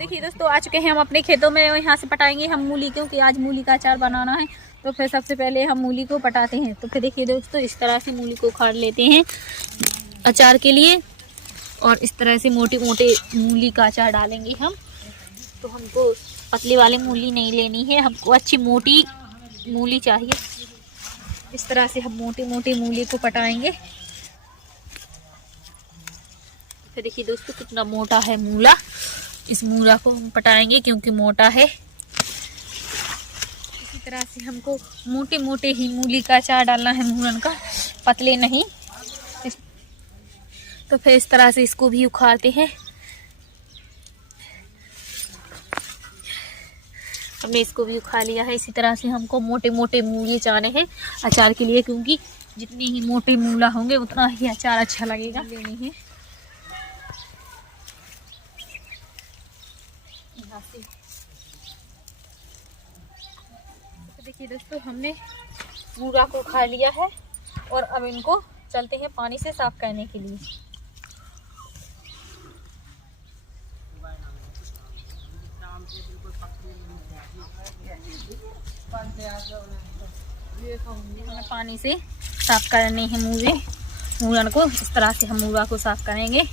देखिए दोस्तों, आ चुके हैं हम अपने खेतों में। यहाँ से पटाएंगे हम मूली, क्योंकि आज मूली का अचार बनाना है। तो फिर सबसे पहले हम मूली को पटाते हैं। तो फिर देखिए दोस्तों, इस तरह से मूली को उखाड़ लेते हैं अचार के लिए, और इस तरह से मोटे मोटे मूली का अचार डालेंगे हम। तो हमको पतली वाली मूली नहीं लेनी है, हमको अच्छी मोटी मूली चाहिए। इस तरह से हम मोटी मोटी मूली को पटाएंगे। फिर देखिए दोस्तों, कितना मोटा है मूला। इस मूला को हम पटाएंगे क्योंकि मोटा है। इसी तरह से हमको मोटे मोटे ही मूली का अचार डालना है, मूलन का, पतले नहीं। तो फिर इस तरह से इसको भी उखाड़ते हैं। हमने इसको भी उखाड़ लिया है। इसी तरह से हमको मोटे मोटे मूली चाने हैं अचार के लिए, क्योंकि जितने ही मोटे मूला होंगे उतना ही अचार अच्छा लगेगा। लेनी है यहाँ से। तो देखिए दोस्तों, हमने मूला को उखाड़ लिया है और अब इनको चलते हैं पानी से साफ करने के लिए। हमें पानी से साफ करने हैं मूलन को। इस तरह से हम मूला को साफ करेंगे।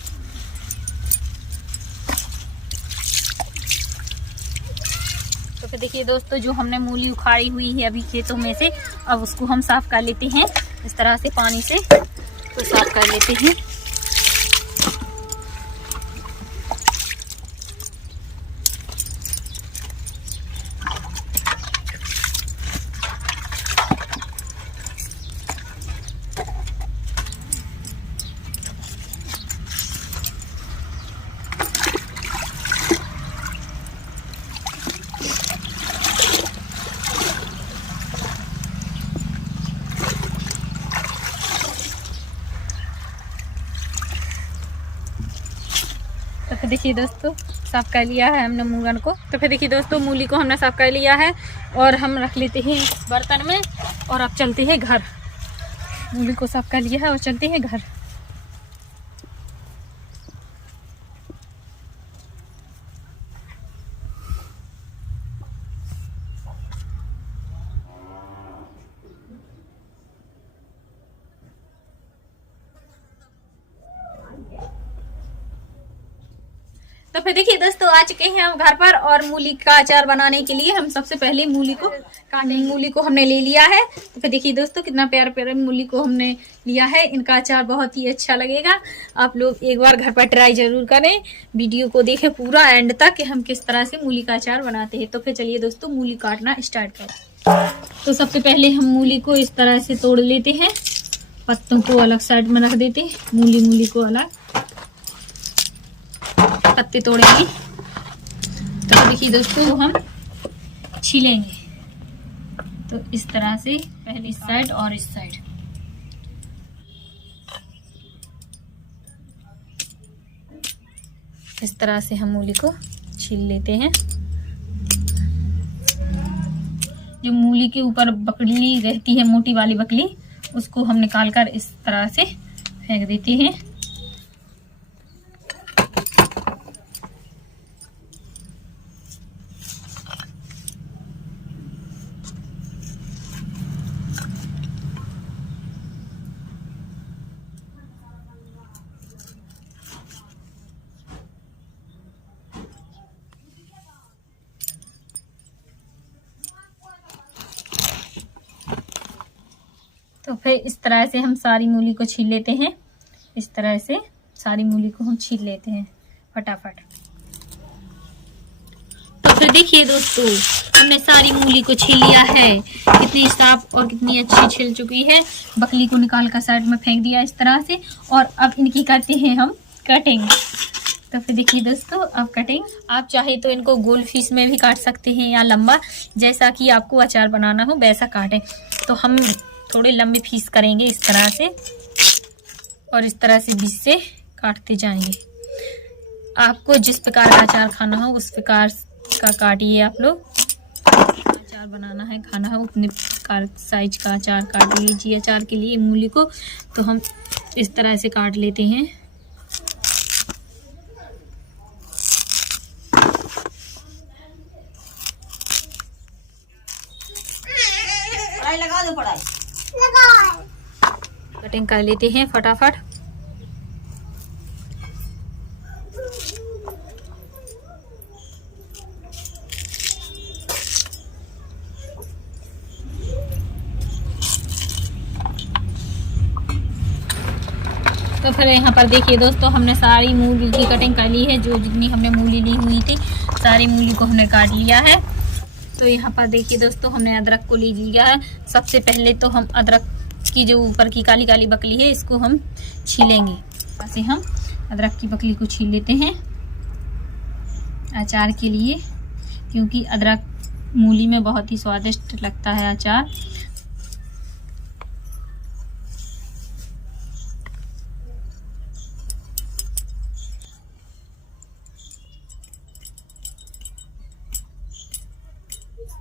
तो फिर देखिए दोस्तों, जो हमने मूली उखाड़ी हुई है अभी खेतों में से, अब उसको हम साफ कर लेते हैं। इस तरह से पानी से तो साफ कर लेते हैं। तो फिर देखिए दोस्तों, साफ़ कर लिया है हमने मूलन को। तो फिर देखिए दोस्तों, मूली को हमने साफ़ कर लिया है और हम रख लेते हैं बर्तन में। और अब चलते हैं घर। मूली को साफ़ कर लिया है और चलते हैं घर। तो फिर देखिए दोस्तों, आ चुके हैं हम घर पर। और मूली का अचार बनाने के लिए हम सबसे पहले मूली को काटेंगे। मूली को हमने ले लिया है। तो फिर देखिए दोस्तों, कितना प्यारा प्यारा मूली को हमने लिया है। इनका अचार बहुत ही अच्छा लगेगा। आप लोग एक बार घर पर ट्राई जरूर करें। वीडियो को देखें पूरा एंड तक कि हम किस तरह से मूली का अचार बनाते हैं। तो फिर चलिए दोस्तों, मूली काटना स्टार्ट करें। तो सबसे पहले हम मूली को इस तरह से तोड़ लेते हैं। पत्तों को अलग साइड में रख देते हैं, मूली को अलग पत्ते तोड़ेंगे। तो देखिए दोस्तों, हम छीलेंगे। तो इस तरह से पहले इस साइड और इस साइड। इस तरह से हम मूली को छील लेते हैं। जो मूली के ऊपर बकली रहती है, मोटी वाली बकली, उसको हम निकाल कर इस तरह से फेंक देते हैं। तो फिर इस तरह से हम सारी मूली को छील लेते हैं। इस तरह से सारी मूली को हम छील लेते हैं फटाफट। तो फिर देखिए दोस्तों, हमने सारी मूली को छील लिया है। कितनी साफ और कितनी अच्छी छिल चुकी है। बकली को निकाल कर साइड में फेंक दिया इस तरह से। और अब इनकी करते हैं हम कटिंग। तो फिर देखिए दोस्तों, अब कटिंग, आप चाहे तो इनको गोल पीस में भी काट सकते हैं या लंबा, जैसा कि आपको अचार बनाना हो वैसा काटें। तो हम थोड़े लंबे पीस करेंगे इस तरह से, और इस तरह से बीच से काटते जाएंगे। आपको जिस प्रकार का अचार खाना हो उस प्रकार का काटिए। आप लोग अचार बनाना है, खाना हो, उतने प्रकार साइज का अचार काट लीजिए। अचार के लिए मूली को तो हम इस तरह से काट लेते हैं। कढ़ाई लगा दो, कढ़ाई कटिंग कर लेते हैं फटाफट। तो फिर यहाँ पर देखिए दोस्तों, हमने सारी मूली की कटिंग कर ली है। जो जितनी हमने मूली ली हुई थी सारी मूली को हमने काट लिया है। तो यहाँ पर देखिए दोस्तों, हमने अदरक को ले लिया है। सबसे पहले तो हम अदरक की जो ऊपर की काली काली बकली है इसको हम छीलेंगे। ऐसे हम अदरक की बकली को छील लेते हैं अचार के लिए, क्योंकि अदरक मूली में बहुत ही स्वादिष्ट लगता है अचार।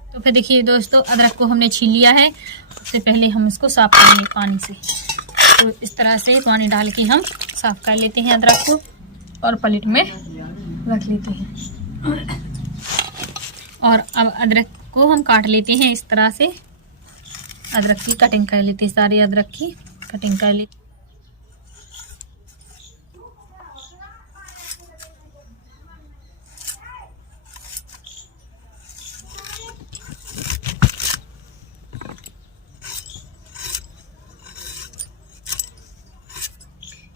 तो फिर देखिए दोस्तों, अदरक को हमने छील लिया है। सबसे पहले हम इसको साफ करेंगे पानी से। तो इस तरह से पानी डाल के हम साफ कर लेते हैं अदरक को और प्लेट में रख लेते हैं। और अब अदरक को हम काट लेते हैं इस तरह से। अदरक की कटिंग कर लेते हैं, सारे अदरक की कटिंग कर लेते।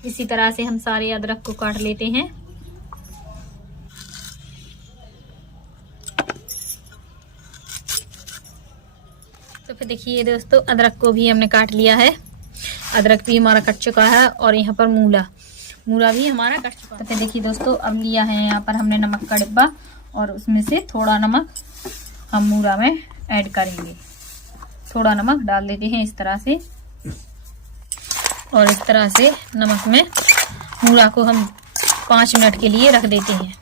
इसी तरह से हम सारे अदरक को काट लेते हैं। तो फिर देखिए दोस्तों, अदरक को भी हमने काट लिया है। अदरक भी हमारा कट चुका है और यहाँ पर मूला भी हमारा कट चुका है। तो फिर देखिए दोस्तों, अब लिया है यहाँ पर हमने नमक का डिब्बा और उसमें से थोड़ा नमक हम मूला में ऐड करेंगे। थोड़ा नमक डाल देते हैं इस तरह से, और इस तरह से नमक में मूला को हम 5 मिनट के लिए रख देते हैं।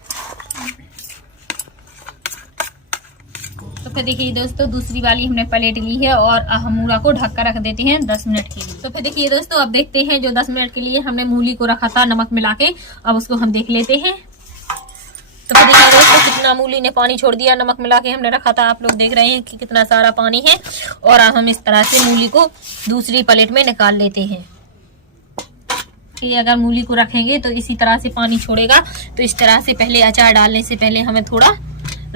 तो फिर देखिए दोस्तों, दूसरी वाली हमने प्लेट ली है और हम मूला को ढक कर रख देते हैं 10 मिनट के लिए। तो फिर देखिए दोस्तों, अब देखते हैं जो 10 मिनट के लिए हमने मूली को रखा था नमक मिला के, अब उसको हम देख लेते हैं। तो फिर देखिए दोस्तों, कितना मूली ने पानी छोड़ दिया। नमक मिला के हमने रखा था, आप लोग देख रहे हैं कि कितना सारा पानी है। और अब हम इस तरह से मूली को दूसरी प्लेट में निकाल लेते हैं। अगर मूली को रखेंगे तो इसी तरह से पानी छोड़ेगा। तो इस तरह से पहले अचार डालने से पहले हमें थोड़ा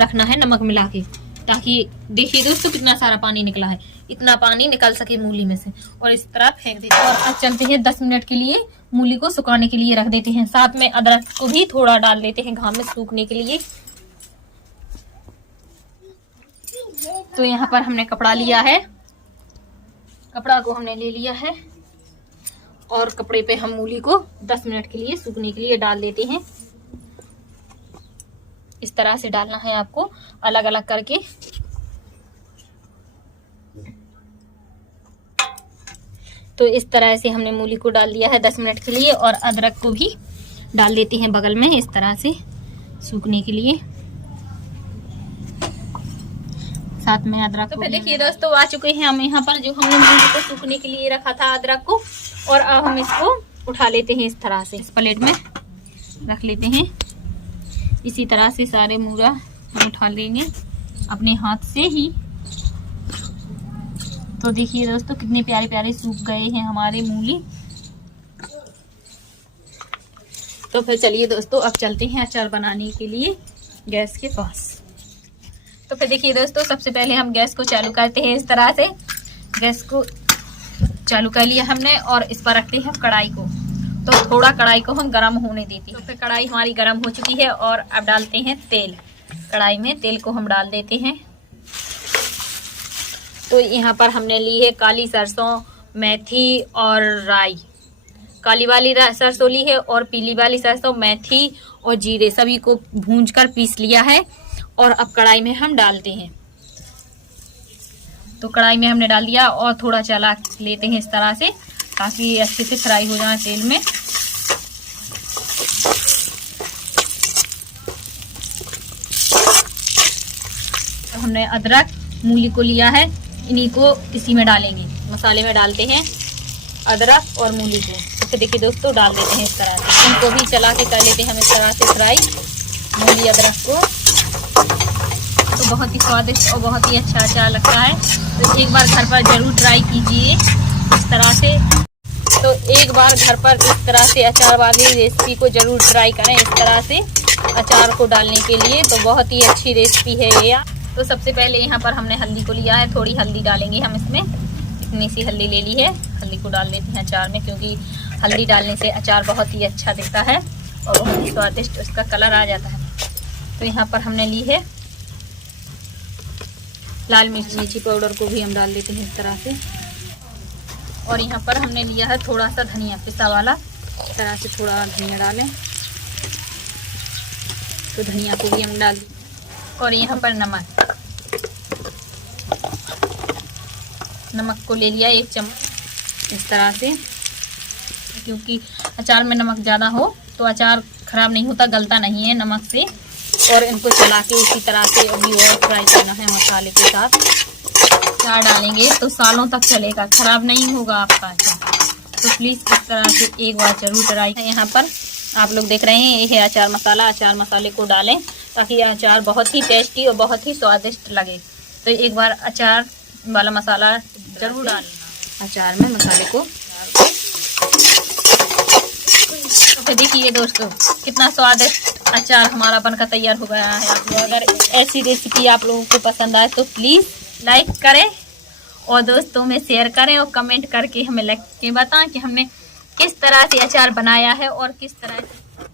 रखना है नमक मिला के, ताकि देखिए दोस्तों कितना सारा पानी निकला है, इतना पानी निकल सके मूली में से। और इस तरह फेंक देते हैं। और अब चलते हैं 10 मिनट के लिए मूली को सुखाने के लिए रख देते हैं। साथ में अदरक को भी थोड़ा डाल देते हैं घाम में सूखने के लिए। तो यहाँ पर हमने कपड़ा लिया है, कपड़ा को हमने ले लिया है और कपड़े पे हम मूली को 10 मिनट के लिए सूखने के लिए डाल देते हैं। इस तरह से डालना है आपको, अलग अलग करके। तो इस तरह से हमने मूली को डाल दिया है 10 मिनट के लिए, और अदरक को भी डाल देते हैं बगल में इस तरह से सूखने के लिए, साथ में अदरक। तो फिर देखिए दोस्तों, आ चुके हैं हम यहाँ पर जो हमने मूली को सूखने के लिए रखा था अदरक को। और अब हम इसको उठा लेते हैं इस तरह से, इस प्लेट में रख लेते हैं। इसी तरह से सारे मूला हम उठा लेंगे अपने हाथ से ही। तो देखिए दोस्तों, कितने प्यारे प्यारे सूख गए हैं हमारे मूली। तो फिर चलिए दोस्तों, अब चलते हैं अचार बनाने के लिए गैस के पास। तो फिर देखिए दोस्तों, सबसे पहले हम गैस को चालू करते हैं इस तरह से। गैस को चालू कर लिया हमने और इस पर रखते हैं कढ़ाई को। तो थोड़ा कढ़ाई को हम गर्म होने देते हैं। तो फिर कढ़ाई हमारी गर्म हो चुकी है और अब डालते हैं तेल। कढ़ाई में तेल को हम डाल देते हैं। तो यहाँ पर हमने ली है काली सरसों, मेथी और राई। काली वाली सरसों ली है और पीली वाली सरसों, मेथी और जीरे सभी को भूंजकर पीस लिया है। और अब कढ़ाई में हम डालते हैं। तो कढ़ाई में हमने डाल दिया और थोड़ा चला लेते हैं इस तरह से, ताकि ये अच्छे से फ्राई हो जाए तेल में। तो हमने अदरक मूली को लिया है, इन्हीं को इसी में डालेंगे। मसाले में डालते हैं अदरक और मूली को। तो फिर देखिए दोस्तों, डाल देते हैं इस तरह से। इनको भी चला के कर लेते हैं हम इस तरह से फ्राई, मूली अदरक को। तो तो बहुत ही स्वादिष्ट और बहुत ही अच्छा अचार लगता है। तो एक बार घर पर ज़रूर ट्राई कीजिए इस तरह से। तो एक बार घर पर इस तरह से अचार वाली रेसिपी को ज़रूर ट्राई करें इस तरह से अचार को डालने के लिए। तो बहुत ही अच्छी रेसिपी है ये। तो सबसे पहले यहाँ पर हमने हल्दी को लिया है, थोड़ी हल्दी डालेंगे हम इसमें। इतनी सी हल्दी ले ली है, हल्दी को डाल देते हैं अचार में, क्योंकि हल्दी डालने से अचार बहुत ही अच्छा दिखता है और बहुत ही स्वादिष्ट उसका कलर आ जाता है। तो यहाँ पर हमने ली है लाल मिर्ची पाउडर को भी हम डाल देते हैं इस तरह से। और यहाँ पर हमने लिया है थोड़ा सा धनिया पिसा वाला, इस तरह से थोड़ा धनिया डालें। तो धनिया को भी हम डाल दें। और यहाँ पर नमक को ले लिया 1 चम्मच इस तरह से, क्योंकि अचार में नमक ज़्यादा हो तो अचार ख़राब नहीं होता, गलता नहीं है नमक से। और इनको चला के इसी तरह से अभी और फ्राई करना है मसाले के साथ। अचार डालेंगे तो सालों तक चलेगा, ख़राब नहीं होगा आपका अचार। तो प्लीज़ इस तरह से एक बार ज़रूर ट्राई। यहाँ पर आप लोग देख रहे हैं ये है अचार मसाला। अचार मसाले को डालें ताकि यह अचार बहुत ही टेस्टी और बहुत ही स्वादिष्ट लगे। तो एक बार अचार वाला मसाला ज़रूर डालें अचार में मसाले को। तो देखिए दोस्तों कितना स्वादिष्ट अचार हमारा बनकर तैयार हो गया है। आप लोग अगर ऐसी रेसिपी आप लोगों को पसंद आए तो प्लीज़ लाइक करें और दोस्तों में शेयर करें और कमेंट करके हमें लिख के बताएं कि हमने किस तरह से अचार बनाया है और किस तरह से